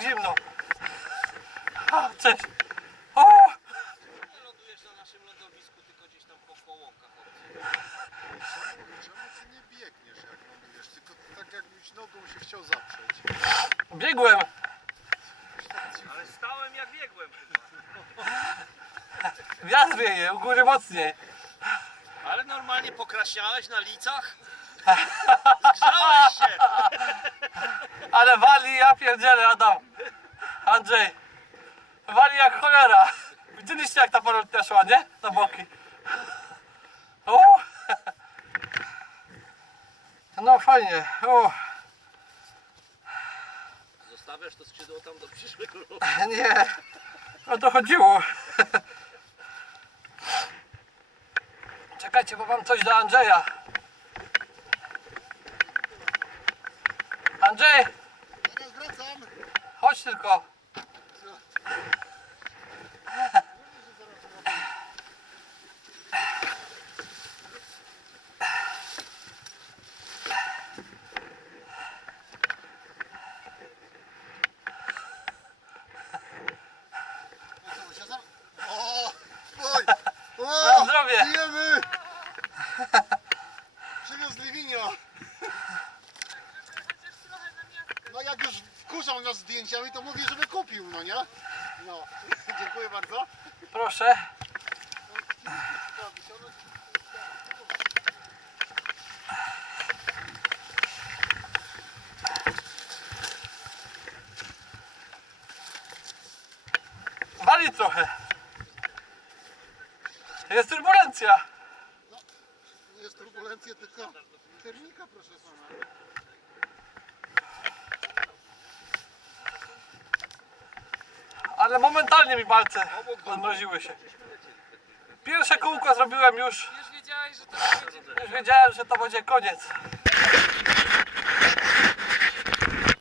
jak zimno. Cześć. O! Nie lądujesz na naszym lądowisku, tylko gdzieś tam po łąkach. Czemu ty nie biegniesz jak lądujesz, tylko tak jakbyś nogą się chciał zaprzeć. Biegłem. Ale stałem jak biegłem chyba. Wiatr wieje, u góry mocniej. Ale normalnie pokraśniałeś na licach? Zgrzałeś się! Ale wali, ja pierdzielę, Adam. Andrzej. Wali jak cholera. Widzieliście jak ta parolotnia szła, nie? Na boki. O! No fajnie. O! Zostawiasz to skrzydło tam do przyszłego roku. Nie. O to chodziło. Czekajcie, bo mam coś do Andrzeja. Andrzej, Zaraz wracam. chodź tylko. O! Oj! Na O! zdrowie. Pijemy! Przywiózł Liwinia. No jak już wkurzał nas zdjęciami, to mówi, żeby kupił, no nie? No, dziękuję bardzo. Proszę. Wali trochę. Jest turbulencja. Nie jest turbulencja, tylko termika, proszę pana. Ale momentalnie mi palce odmroziły się. Pierwsze kółko zrobiłem już. Już wiedziałeś, że to będzie... Już wiedziałem, że to będzie koniec.